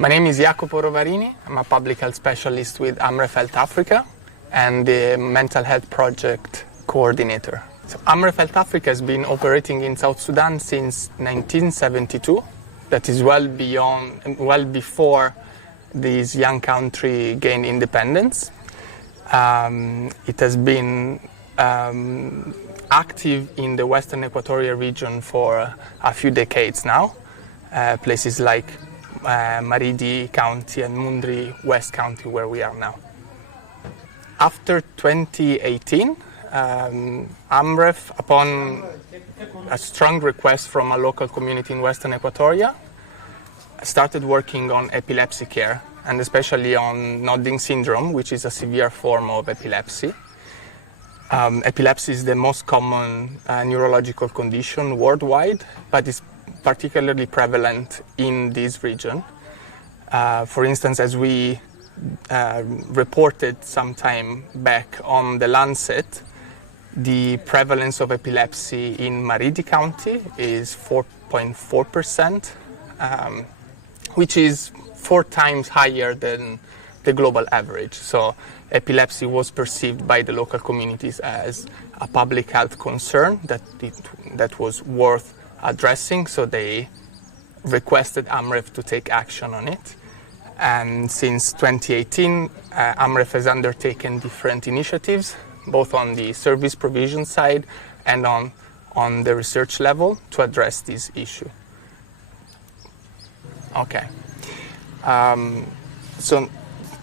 My name is Jacopo Rovarini. I'm a public health specialist with Amref Health Africa and the mental health project coordinator. So Amref Health Africa has been operating in South Sudan since 1972. That is well before this young country gained independence. It has been active in the Western Equatorial region for a few decades now. Places like Maridi County and Mundri West County, where we are now. After 2018, Amref, upon a strong request from a local community in Western Equatoria, started working on epilepsy care, and especially on nodding syndrome, which is a severe form of epilepsy. Epilepsy is the most common neurological condition worldwide, but is particularly prevalent in this region. For instance, as we reported some time back on the Lancet, the prevalence of epilepsy in Maridi County is 4.4%, which is 4 times higher than the global average. So epilepsy was perceived by the local communities as a public health concern that was worth addressing, so they requested Amref to take action on it. And since 2018, Amref has undertaken different initiatives, both on the service provision side and on the research level, to address this issue. Okay. So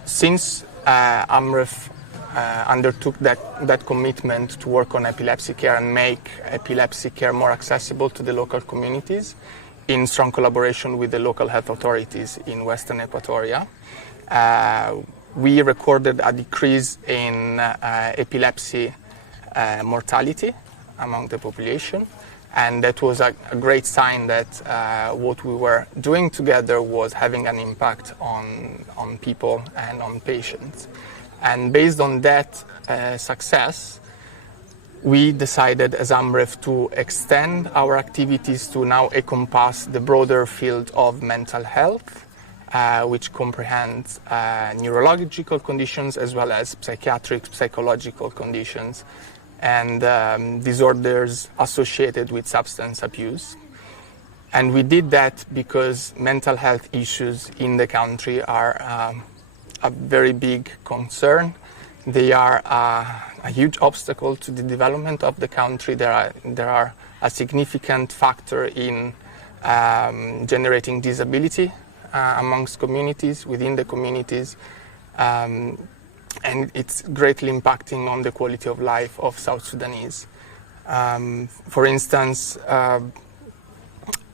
since Amref undertook that commitment to work on epilepsy care and make epilepsy care more accessible to the local communities, in strong collaboration with the local health authorities in Western Equatoria, we recorded a decrease in epilepsy mortality among the population, and that was a great sign that what we were doing together was having an impact on people and on patients. And based on that success, we decided as Amref to extend our activities to now encompass the broader field of mental health, which comprehends neurological conditions as well as psychiatric, psychological conditions, and disorders associated with substance abuse. And we did that because mental health issues in the country are a very big concern. They are a huge obstacle to the development of the country. There are a significant factor in generating disability amongst communities, within the communities, and it's greatly impacting on the quality of life of South Sudanese. For instance,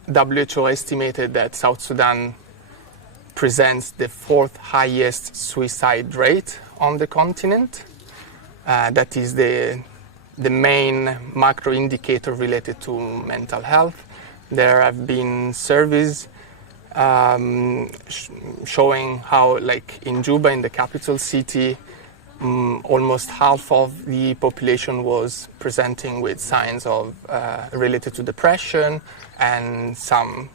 WHO estimated that South Sudan presents the 4th highest suicide rate on the continent. That is the main macro indicator related to mental health. There have been surveys showing how, like in Juba, in the capital city, almost half of the population was presenting with signs of related to depression, and some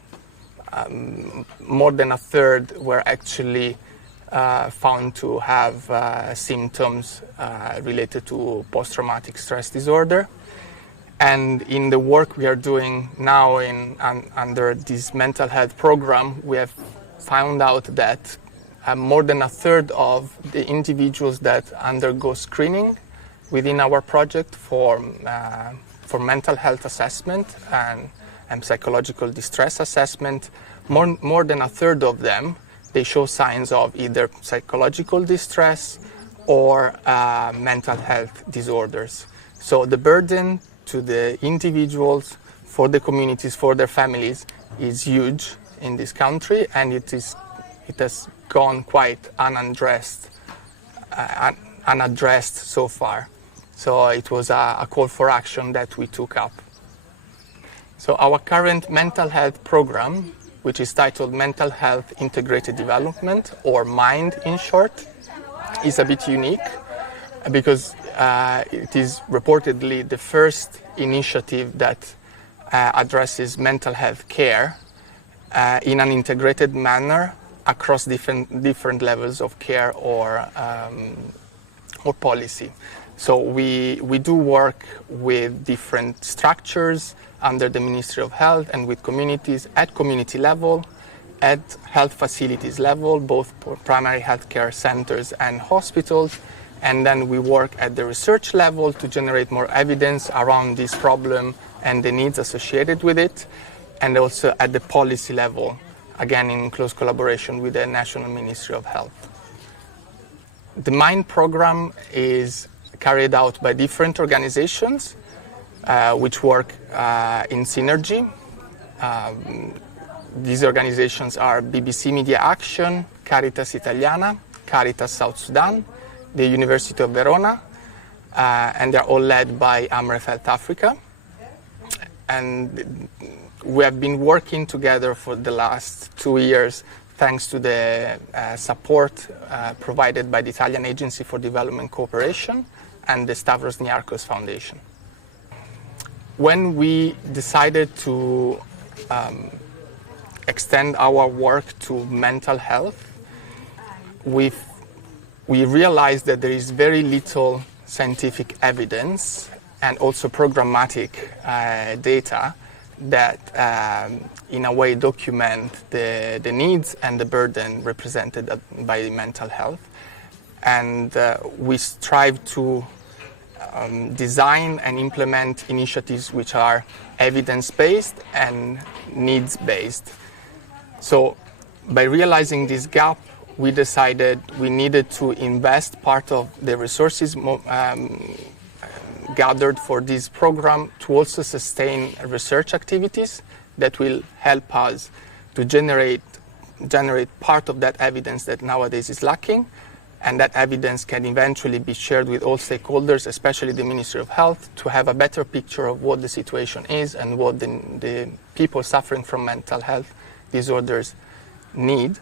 more than a third were actually found to have symptoms related to post-traumatic stress disorder. And in the work we are doing now under this mental health program, we have found out that more than a third of the individuals that undergo screening within our project for mental health assessment and psychological distress assessment, more than a third of them, they show signs of either psychological distress or mental health disorders. So the burden to the individuals, for the communities, for their families, is huge in this country, and it has gone quite unaddressed so far. So it was a call for action that we took up. So our current mental health program, which is titled Mental Health Integrated Development, or MHIND in short, is a bit unique because it is reportedly the first initiative that addresses mental health care in an integrated manner across different levels of care or policy. So we do work with different structures under the Ministry of Health and with communities at community level, at health facilities level, both for primary healthcare centers and hospitals. And then we work at the research level to generate more evidence around this problem and the needs associated with it. And also at the policy level, again in close collaboration with the National Ministry of Health. The MHIND program is carried out by different organizations which work in synergy. These organizations are BBC Media Action, Caritas Italiana, Caritas Sud Sudan, the University of Verona, and they're all led by Amref Health Africa. And we have been working together for the last 2 years thanks to the support provided by the Italian Agency for Development Cooperation and the Stavros Niarchos Foundation. When we decided to extend our work to mental health, we realized that there is very little scientific evidence and also programmatic data that in a way document the needs and the burden represented by mental health. And we strive to design and implement initiatives which are evidence-based and needs-based. So by realizing this gap, we decided we needed to invest part of the resources gathered for this program to also sustain research activities that will help us to generate part of that evidence that nowadays is lacking, and that evidence can eventually be shared with all stakeholders, especially the Ministry of Health, to have a better picture of what the situation is and what the people suffering from mental health disorders need,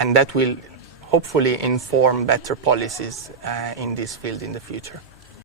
and that will hopefully inform better policies in this field in the future.